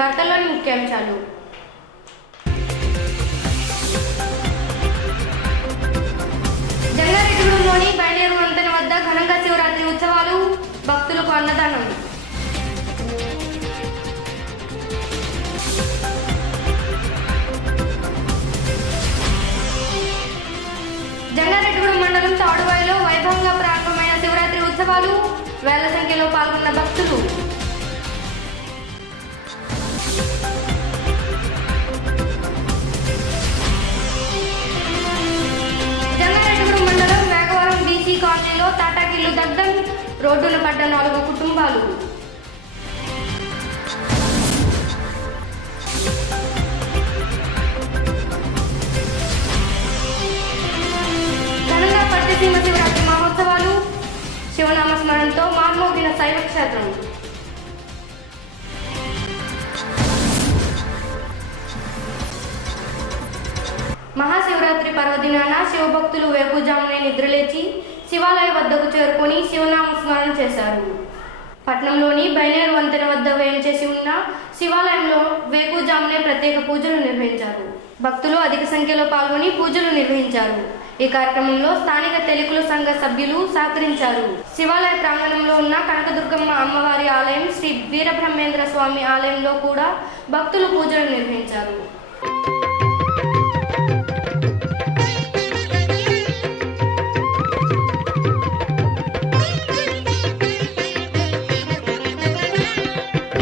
వార్తల్లోని ముఖ్యాంశాలు. జంగారెడ్డిగూడెంలోని బయలుదేరు వంతెన వద్ద ఘనంగా శివరాత్రి ఉత్సవాలు భక్తులకు అన్నదానం. జంగారెడ్డిగూడెం మండలం తాడువాయిలో వైభవంగా ప్రారంభమైన శివరాత్రి ఉత్సవాలు వేల సంఖ్యలో పాల్గొన్న భక్తులు. పట్టిసీమ శివరాత్రి మహోత్సవాలు శివనామ స్మరణతో మార్మోగిన శైవ క్షేత్రం మహాశివరాత్రి పర్వదినాన శివభక్తులు వేకుజామునే నిద్రలేచి శివాలయ వద్దకు చేరుకొని శివనామ స్మరణ చేశారు. పట్నంలోని బైనేరు వంతెన వద్ద వేయించేసి ఉన్న శివాలయంలో వేకుజామునే ప్రత్యేక పూజలు నిర్వహించారు. భక్తులు అధిక సంఖ్యలో పాల్గొని పూజలు నిర్వహించారు. ఈ కార్యక్రమంలో స్థానిక తెలుగుల సంఘ సభ్యులు సహకరించారు. శివాలయ ప్రాంగణంలో ఉన్న కనకదుర్గమ్మ అమ్మవారి ఆలయం శ్రీ వీరబ్రహ్మేంద్ర స్వామి ఆలయంలో కూడా భక్తులు పూజలు నిర్వహించారు.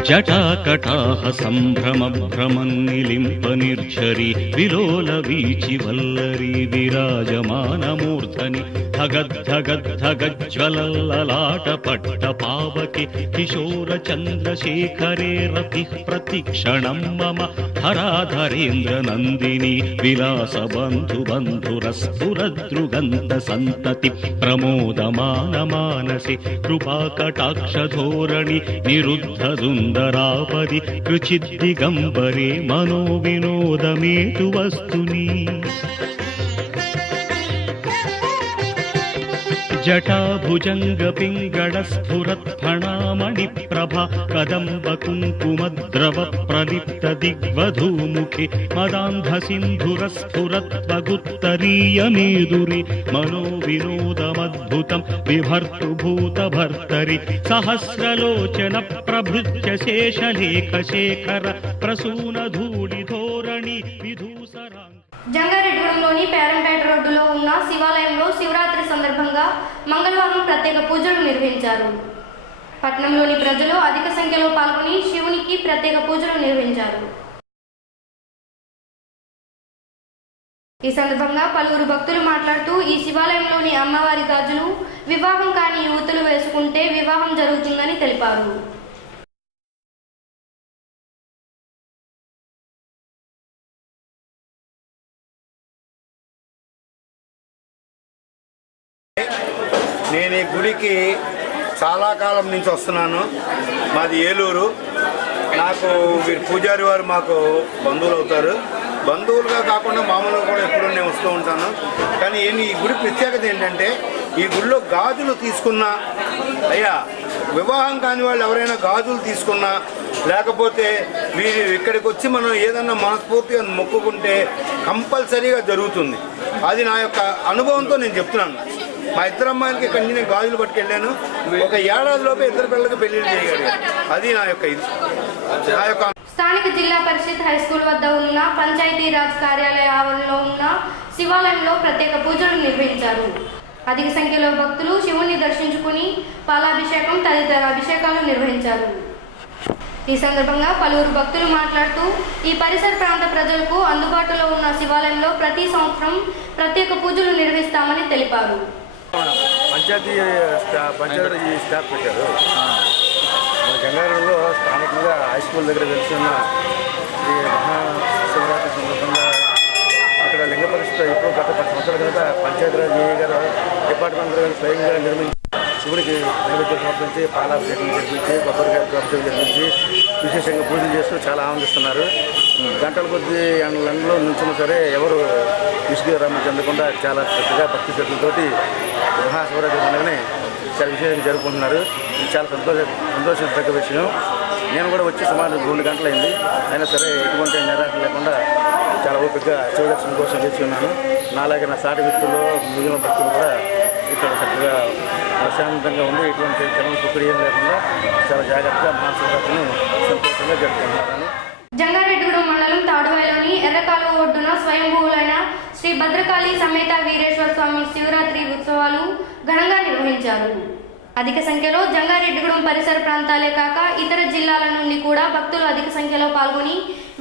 जटाकटाः सम्भ्रमभ्रमन् निलिम्पनिर्झरि विलोलवीचिवल्लरि विराजमानमूर्धनि ధగద్ధగద్ధగజ్వలలాట పట్ట పావకి కిశోర చంద్రశేఖరే రతి ప్రతిక్షణం మమ హరాధరేంద్ర నందిని విలాస బంధు బంధురస్ఫురద్రుగంధ సంతతి ప్రమోదమాన మానసి కృపాకటాక్ష ధోరణి నిరుద్ధ సుందరాపది కృచిద్దిగంబరే మనో వినోదమేతు వస్తుని जटाभुजङ्गपिङ्गडस्फुरत्फणामणिप्रभा भुजङ्गपिङ्गडस्फुरत् मदान्धसिन्धुरस्फुरत्वगुत्तरीयमेदुरि प्रभ विभर्तृभूतभर्तरि सहस्रलोचनप्रभृत्य शेषलेखशेखर प्रसूनधूलिधोरणि विधूसरा జంగారెడ్డిగూడెంలోని పేరంపేట రోడ్డులో ఉన్న శివాలయంలో శివరాత్రి సందర్భంగా మంగళవారం ప్రత్యేక పూజలు నిర్వహించారు. పట్నంలోని ప్రజలు అధిక సంఖ్యలో పాల్గొని శివునికి ప్రత్యేక పూజలు నిర్వహించారు. ఈ సందర్భంగా పలువురు భక్తులు మాట్లాడుతూ ఈ శివాలయంలోని అమ్మవారి గాజులు వివాహం కాని యువతులు వేసుకుంటే వివాహం జరుగుతుందని తెలిపారు. నేను ఈ గుడికి చాలా కాలం నుంచి వస్తున్నాను. మాది ఏలూరు. నాకు వీరు పూజారి వారు మాకు బంధువులు అవుతారు. బంధువులుగా కాకుండా మామూలుగా కూడా ఎప్పుడూ నేను వస్తూ ఉంటాను. కానీ ఏమి ఈ గుడి ప్రత్యేకత ఏంటంటే ఈ గుడిలో గాజులు తీసుకున్నా అయ్యా వివాహం కాని వాళ్ళు ఎవరైనా గాజులు తీసుకున్నా లేకపోతే వీరు ఇక్కడికి వచ్చి మనం ఏదన్నా మనస్ఫూర్తిగా మొక్కుకుంటే కంపల్సరీగా జరుగుతుంది. అది నా యొక్క అనుభవంతో నేను చెప్తున్నాను. మా ఇద్దరు అమ్మాయిలకి ఇక్కడ నేను గాజులు పట్టుకెళ్ళాను. ఒక ఏడాదిలోపే ఇద్దరు పిల్లలకి పెళ్ళి చేయగలిగాను అది నా యొక్క ఇది. నా యొక్క స్థానిక జిల్లా పరిషత్ హై స్కూల్ వద్ద ఉన్న పంచాయతీ రాజ్ కార్యాలయ ఆవరణలో ఉన్న శివాలయంలో ప్రత్యేక పూజలు నిర్వహించారు. అధిక సంఖ్యలో భక్తులు శివుని దర్శించుకుని పాలాభిషేకం తదితర అభిషేకాలు నిర్వహించారు. ఈ సందర్భంగా పలువురు భక్తులు మాట్లాడుతూ ఈ పరిసర ప్రాంత ప్రజలకు అందుబాటులో ఉన్న శివాలయంలో ప్రతి సంవత్సరం ప్రత్యేక పూజలు నిర్వహిస్తామని తెలిపారు. పంచాయతీ స్టా- పంచాయతీ స్టాఫ్ పెట్టారు. మన గంగారంలో స్థానికంగా హై స్కూల్ దగ్గర వెళ్తున్న ఈ మహాశివరాత్రి సందర్భంగా అక్కడ లింగ పరిస్థితి ఇప్పుడు గత పది సంవత్సరాల కింద పంచాయతీరాజ్ గారు డిపార్ట్మెంట్ స్వయంగా నిర్మించి శివుడికి నైవేద్యం సమర్పించి పాలాభిషేకం జరిపించి కొబ్బరికాయ అభిషేకం జరిపించి విశేషంగా పూజలు చేస్తూ చాలా ఆనందిస్తున్నారు. గంటల కొద్ది ఎండలో నుంచున్నా సరే ఎవరు విసుగు రమ్మ చెందకుండా చాలా శ్రద్ధగా భక్తి శ్రద్ధలతోటి శివరాత్రి పండుగని చాలా విశేషంగా జరుపుకుంటున్నారు. ఇది చాలా సంతోష సంతోషించదగ్గ విషయం. నేను కూడా వచ్చి సుమారు రెండు గంటలైంది. అయినా సరే ఎటువంటి నిరాశ లేకుండా చాలా ఓపికగా శివదర్శనం కోసం చేసి ఉన్నాను. నాలాగే నా సాటి వ్యక్తులు మిగిలిన భక్తులు కూడా ఇక్కడ చక్కగా ప్రశాంతంగా ఉండి ఎటువంటి జనం కుక్కడి ఏం లేకుండా చాలా జాగ్రత్తగా మా శివరాత్రిని సంతోషంగా జరుపుకుంటున్నాను జంగారెడ్డిగూడెం మండలం తాడువాయిలోని ఎర్రకాలువ ఒడ్డున స్వయంభూవులైన శ్రీ భద్రకాళి సమేత వీరేశ్వర స్వామి శివరాత్రి ఉత్సవాలు ఘనంగా నిర్వహించారు. అధిక సంఖ్యలో జంగారెడ్డిగూడెం పరిసర ప్రాంతాలే కాక ఇతర జిల్లాల నుండి కూడా భక్తులు అధిక సంఖ్యలో పాల్గొని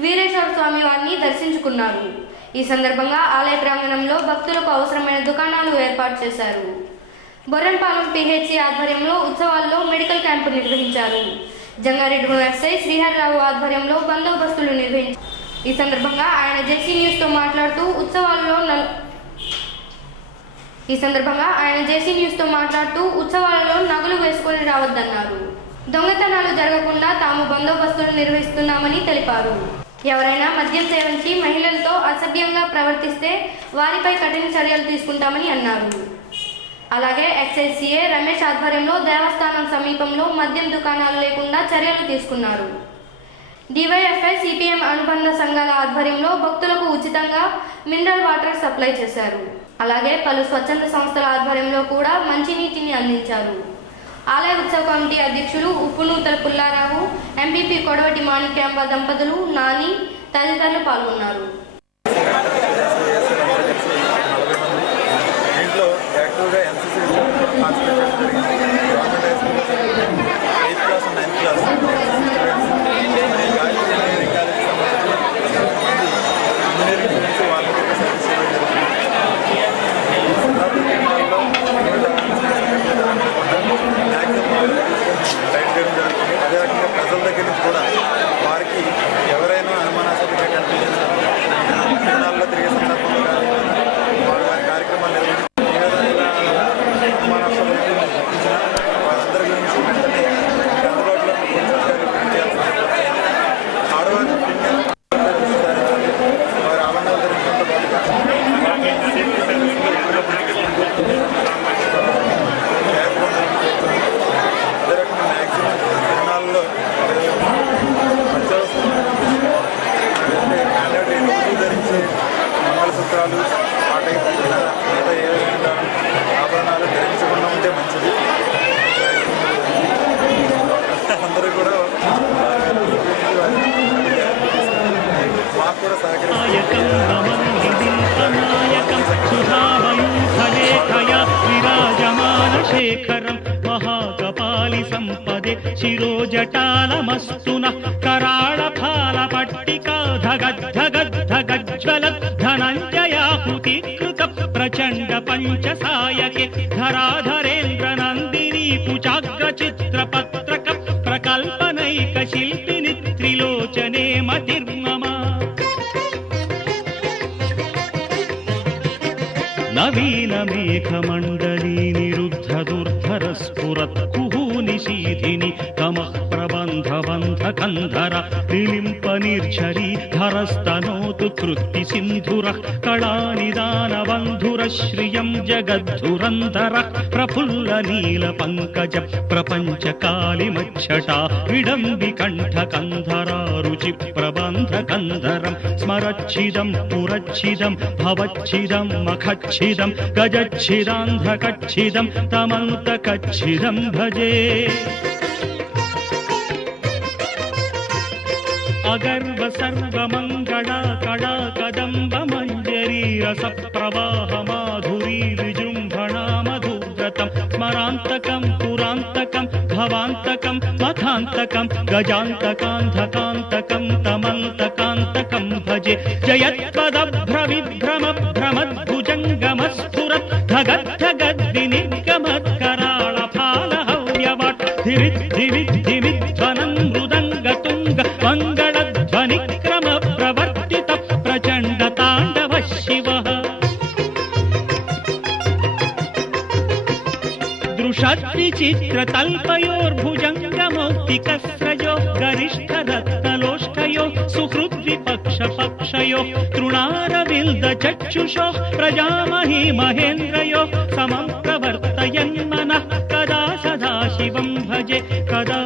వీరేశ్వర స్వామి వారిని దర్శించుకున్నారు. ఈ సందర్భంగా ఆలయ ప్రాంగణంలో భక్తులకు అవసరమైన దుకాణాలు ఏర్పాటు చేశారు. బొర్రెంపాలెం పిహెచ్సి ఆధ్వర్యంలో ఉత్సవాల్లో మెడికల్ క్యాంపు నిర్వహించారు. జంగారెడ్డిగూడెం ఎస్ఐ శ్రీహరిరావు ఆధ్వర్యంలో బందోబస్తులు నిర్వహించారు ఈ సందర్భంగా ఆయన జెసి న్యూస్తో మాట్లాడుతూ ఉత్సవాల్లో నల్ ఈ సందర్భంగా ఆయన జేసీ న్యూస్తో మాట్లాడుతూ ఉత్సవాలలో నగలు వేసుకొని రావద్దన్నారు. దొంగతనాలు జరగకుండా తాము బందోబస్తులు నిర్వహిస్తున్నామని తెలిపారు. ఎవరైనా మద్యం సేవించి మహిళలతో అసభ్యంగా ప్రవర్తిస్తే వారిపై కఠిన చర్యలు తీసుకుంటామని అన్నారు. అలాగే ఎక్సైజ్ రమేష్ ఆధ్వర్యంలో దేవస్థానం సమీపంలో మద్యం దుకాణాలు లేకుండా చర్యలు తీసుకున్నారు. డివైఎఫ్ఐ సిపిఎం అనుబంధ సంఘాల ఆధ్వర్యంలో భక్తులకు ఉచితంగా మినరల్ వాటర్ సప్లై చేశారు. అలాగే పలు స్వచ్ఛంద సంస్థల ఆధ్వర్యంలో కూడా మంచినీటిని అందించారు. ఆలయ ఉత్సవ కమిటీ అధ్యక్షులు ఉప్పునూతల పుల్లారావు ఎంపీపీ కొడవటి మాణిక్యాంబ దంపతులు నాని తదితరులు పాల్గొన్నారు. చిరోజటాలమస్తున కరాళ ఫాల పట్టికా ధగద్ధగద్ధగజ్వలద్ధనంజయాహుతి కృత ప్రచండ పంచ సాయకి ధరాధరేంద్ర నందిని కుచాగ్ర చిత్రపత్రక ప్రకల్పనైక శిల్పిని త్రిలోచనే మతిర్మమ నవీన మేఘమండలి నిరుద్ధ దుర్ధర స్ఫురత్కు గంధర నిలింప నిర్ఝరీ ధరస్తనోతు కృత్తి సింధుర కళానిదాన బంధుర శ్రియం జగద్ధురంధర ప్రఫుల్ల నీల పంకజ ప్రపంచ కాలి మచ్చట విడంబి కంఠ కంధర రుచి ప్రబంధ కంధరం స్మరచ్చిదం పురచ్చిదం భవచ్చిదం మఖచ్చిదం గజచ్చిదాంధ కచ్చిదం తమంత కచ్చిదం భజే. सर्वमङ्गला कला कदम्ब मञ्जरी रसप्रवाह माधुरी विजृम्भणा मधुव्रतं स्मरान्तकं पुरान्तकं भवान्तकं मथान्तकं गजान्तकान्धकान्तकं तमन्तकान्तकं भजे। जयत्पदभ्रविभ्रम भ्रमद्भुजङ्गमस्फुरत् धगद्धगद्विनिर्गमत्कराळफालहव्यवट् धिरिद्धिरिद्धिमिध्वनं दृशद्विचित्रतल्पयोर्भुजङ्गमौक्तिकस्रजो गरिष्ठरत्नलोष्ठयो सुहृद्विपक्षपक्षयो तृणारविल्दचक्षुषो प्रजामही महेन्द्रयो समं प्रवर्तयन्मनः कदा सदा शिवं भजे कदा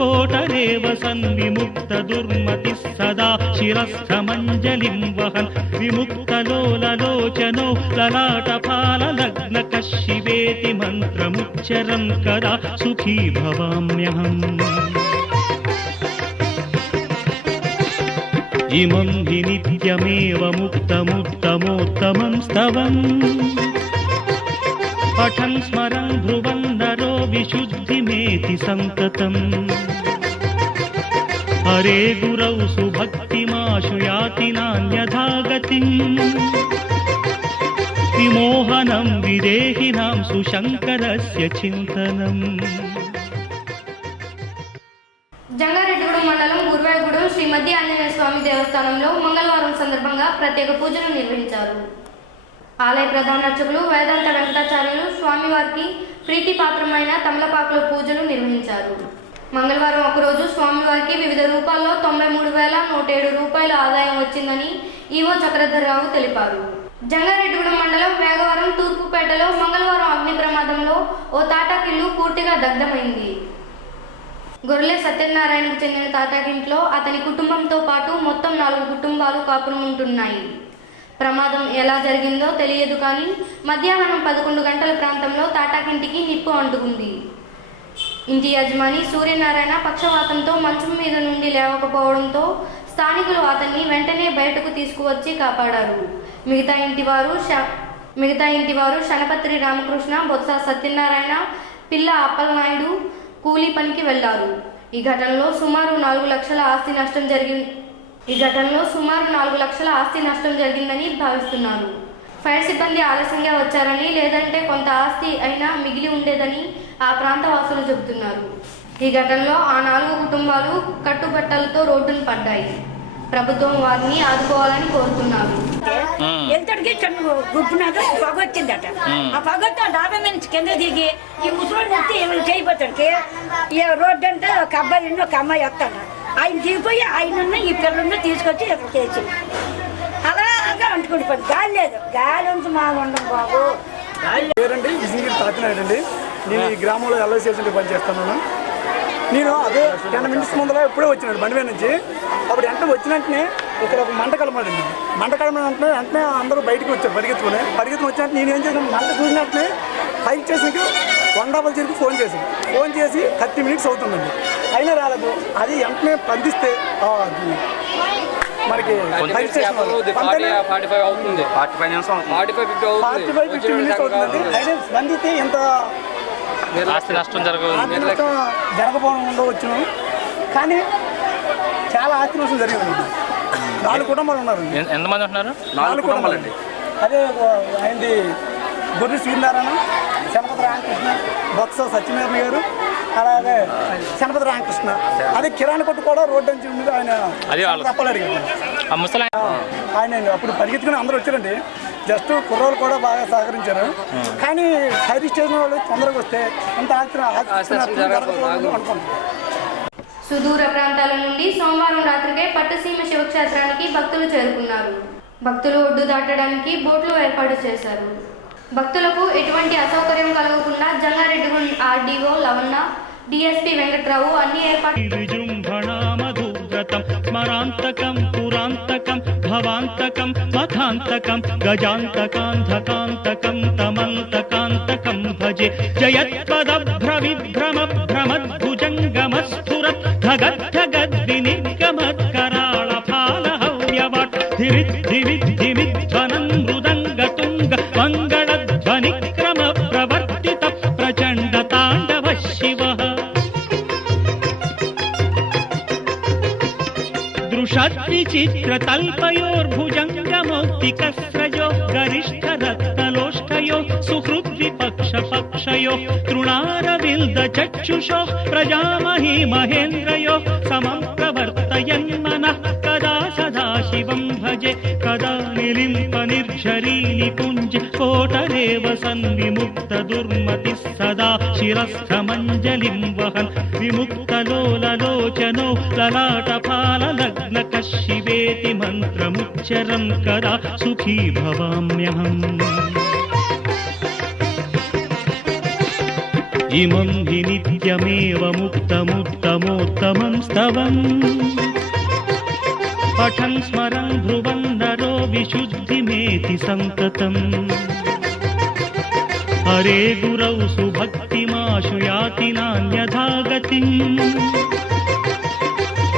निपुञ्ज कोटरेव सन्विमुक्तदुर्मतिः सदा शिरस्थमञ्जलिं वहन्। विमुक्तलोललोचनो ललाटपाललग्नकः शिवेति मन्त्रमुच्चरन् कदा सुखी भवाम्यहम्। इमं हि नित्यमेवमुक्तमुत्तमोत्तमं स्तवम्। पठन् स्मरन् ध्रुवन् विशुद्धिमेति सन्ततम् हरे गुरौ सुभक्तिमाशु याति नान्यथा गतिम् विमोहनं विदेहिनां सुशङ्करस्य चिन्तनम् జంగారెడ్డిగూడెం మండలం గురువాయగూడెం శ్రీ మధ్య ఆంజనేయ స్వామి దేవస్థానంలో మంగళవారం సందర్భంగా ప్రత్యేక పూజలు నిర్వహించారు ఆలయ ప్రధాన అర్చకులు వేదాంత వెంకటాచార్యులు స్వామివారికి ప్రీతిపాత్రమైన తమలపాకుల పూజలు నిర్వహించారు. మంగళవారం ఒకరోజు స్వామివారికి వివిధ రూపాల్లో తొంభై మూడు వేల నూట ఏడు రూపాయల ఆదాయం వచ్చిందని ఈవో చక్రధర్రావు తెలిపారు. జంగారెడ్డిగూడెం మండలం వేగవరం తూర్పుపేటలో మంగళవారం అగ్ని ప్రమాదంలో ఓ తాటాకిల్లు పూర్తిగా దగ్ధమైంది. గొర్రెల సత్యనారాయణకు చెందిన తాటాకింట్లో అతని కుటుంబంతో పాటు మొత్తం నాలుగు కుటుంబాలు కాపురం ఉంటున్నాయి ప్రమాదం ఎలా జరిగిందో తెలియదు కానీ మధ్యాహ్నం పదకొండు గంటల ప్రాంతంలో తాటాకింటికి నిప్పు అంటుకుంది. ఇంటి యజమాని సూర్యనారాయణ పక్షవాతంతో మంచం మీద నుండి లేవకపోవడంతో స్థానికులు అతన్ని వెంటనే బయటకు తీసుకువచ్చి కాపాడారు. మిగతా ఇంటి వారు శ- మిగతా ఇంటి వారు శనపత్రి రామకృష్ణ బొత్స సత్యనారాయణ పిల్ల అప్పలనాయుడు కూలీ పనికి వెళ్ళారు. ఈ ఘటనలో సుమారు నాలుగు లక్షల ఆస్తి నష్టం జరిగింది ఈ ఘటనలో సుమారు నాలుగు లక్షల ఆస్తి నష్టం జరిగిందని భావిస్తున్నారు. ఫైర్ సిబ్బంది ఆలస్యంగా వచ్చారని లేదంటే కొంత ఆస్తి అయినా మిగిలి ఉండేదని ఆ ప్రాంత వాసులు చెబుతున్నారు. ఈ ఘటనలో ఆ నాలుగు కుటుంబాలు కట్టుబట్టలతో రోడ్డును పడ్డాయి. ప్రభుత్వం వారిని ఆదుకోవాలని కోరుతున్నారు. ఎంతటికి చిన్న గుప్పునాక పొగ వచ్చిందట. ఆ. పొగ వస్తే ఆ డాబా మీద నుంచి కింద దిగి ఈ ఎత్తి ఏమైనా ఈ రోడ్డు అంటే ఒక అబ్బాయి ఒక అమ్మాయి వస్తాడు. ఆయన దిగిపోయి ఆయన ఈ పిల్లలున్న తీసుకొచ్చి ఇక్కడ చేసి అలాగా అంటుకుని పోయి గాలి లేదు. గాలి ఉంది మా ఉండం బాబు. పేరండి విజయగిరి తాకినాడు అండి నేను ఈ గ్రామంలో ఎల్ఐసి ఏజెంట్ పనిచేస్తున్నాను. నేను అదే టెన్ మినిట్స్ ముందర ఎప్పుడే వచ్చినాడు బండి మీద నుంచి. అప్పుడు వెంటనే వచ్చిన వెంటనే ఇక్కడ ఒక మంట కలమాడండి. మంట కలమని అంటే వెంటనే అందరూ బయటకు వచ్చారు పరిగెత్తుకుని. పరిగెత్తుకుని వచ్చినట్టు నేను ఏం చేశాను? మంట చూసిన వెంటనే చేసినట్టు వన్ డబల్ జీరోకి ఫోన్ చేశాను. ఫోన్ చేసి థర్టీ మినిట్స్ అవుతుందండి. అయినా రాలేదు. అది వెంటనే అది మనకి స్టేషన్. ఫార్టీ ఫైవ్ అవుతుంది. ఫార్టీ ఫైవ్ అవుతుంది. ఫార్టీ ఫైవ్ ఫిఫ్టీ ఫార్టీ అవుతుంది ఫైవ్ ఫిఫ్టీ మినిట్స్ అవుతుందండి. అయినా స్పందిస్తే ఆస్తి నష్టం జరగదు. జరగకపోవడం ఉండవచ్చును. కానీ చాలా ఆస్తి నష్టం జరిగింది నాలుగు కుటుంబాలు ఉన్నారు ఎంతమంది ఉంటున్నారు? నాలుగు కుటుంబాలండి. అదే ఆయనది గొర్రె సూర్యనారాయణ శనపతి రామకృష్ణ బొత్స సత్యనారాయణ గారు అలాగే శనపతి రామకృష్ణ. అదే కిరాణా కొట్టు కూడా రోడ్డు నుంచి ఉంది ఆయన. తప్పలు అడిగారు. ఆ ముసలి ఆయన అప్పుడు పరిగెత్తుకుని అందరూ వచ్చారండి. జస్ట్ కుర్రోళ్ళు కూడా బాగా సహకరించారు. కానీ ఫైర్ స్టేషన్ వాళ్ళు తొందరగా వస్తే అంత సుదూర ప్రాంతాల నుండి సోమవారం రాత్రికే పట్టుసీమ శివక్షేత్రానికి భక్తులు చేరుకున్నారు. భక్తులు ఒడ్డు దాటడానికి బోట్లు ఏర్పాటు చేశారు. భక్తులకు ఎటువంటి అసౌకర్యం కలగకుండా జంగారెడ్డి ఆర్డీఓ లవన్న డిఎస్పీ వెంకట్రావు అన్ని ఏర్పాట్లు భవాంతకం మథాంతకం గజాంతకాంధకాంతకం తమంతకాంతకం భజే. జయత్పద భ్రవిభ్రమ భ్రమద్భుజంగమ జయత్పద్రవిభ్రమ భ్రమద్భుజంగమస్ఫుర ధగద్ధగద్వినిగమత్కరాళ ఫాళ హవ్యవాట్ ధిరి ధిరి दृशद्विचित्रतल्पयोर्भुजङ्गमौक्तिकस्रजो गरिष्ठरत्नलोष्ठयो सुहृद्विपक्षपक्षयो तृणारविल्दचक्षुषो प्रजामही महेन्द्रयो समं प्रवर्तयन्मनः कदा सदा शिवं भजे। कदा निलिम्पनिर्झरी निपुञ्ज कोटरेव सन्विमुक्तदुर्मतिः सदा। शिरस्थमञ्जलिं वहन्। विमुक्तलोललोचनो ललाटपाललग्नकः शिवेति मन्त्रमुच्चरन् कदा। सुखी भवाम्यहम्। इमं हि नित्यमेवमुक्तमुत्तमोत्तमं स्तवम् पठन् स्मरन् ध्रुवन् नरो विशुद्धिमेति सन्ततम् हरे गुरौ सुभक्तिमाशु याति नान्यथा गतिम्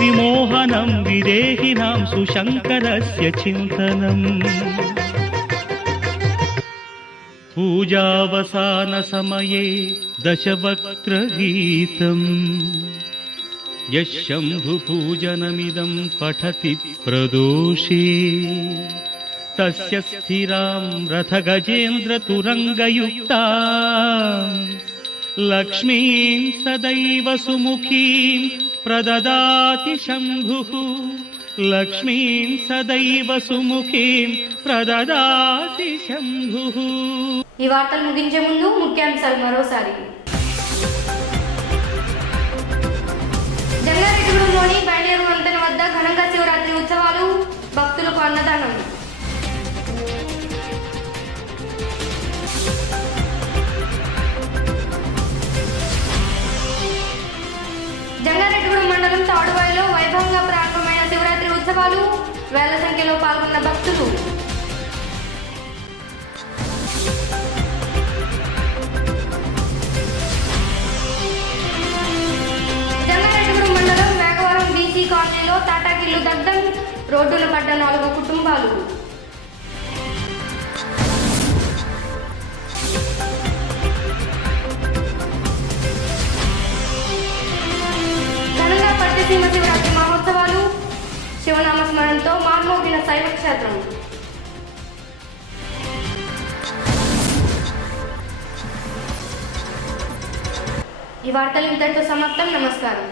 भक्तिमोहनं विदेहिनां सुशङ्करस्य चिन्तनम्। पूजावसानसमये दशवक्त्रगीतम् यः शम्भुपूजनमिदं पठति प्रदोषे तस्य स्थिरां रथगजेन्द्रतुरङ्गयुक्ता लक्ष्मीं सदैव सुमुखीं प्रददाति शम्भुः लक्ष्मीं सदैव सुमुखीं प्रददाति शम्भुः ఈ వార్తలు ముగించే ముందు ముఖ్యాంశాలు మరోసారి జంగారెడ్డిగూడెంలోని బయలుదేరు వంతెన వద్ద ఘనంగా శివరాత్రి ఉత్సవాలు భక్తులకు అన్నదానం. జంగారెడ్డిగూడెం మండలం తాడువాయిలో వైభవంగా ప్రారంభమైన శివరాత్రి ఉత్సవాలు వేల సంఖ్యలో పాల్గొన్న భక్తులు. కాలనీలో తాటాకిల్లు దగ్ధం రోడ్డులు పడ్డ నాలుగు కుటుంబాలు. ఘనంగా పట్టిసీమ శివరాత్రి మహోత్సవాలు శివనామ స్మరణతో మార్మోగిన శైవ క్షేత్రం ఈ వార్తలు ఇంతటితో సమాప్తం. నమస్కారం.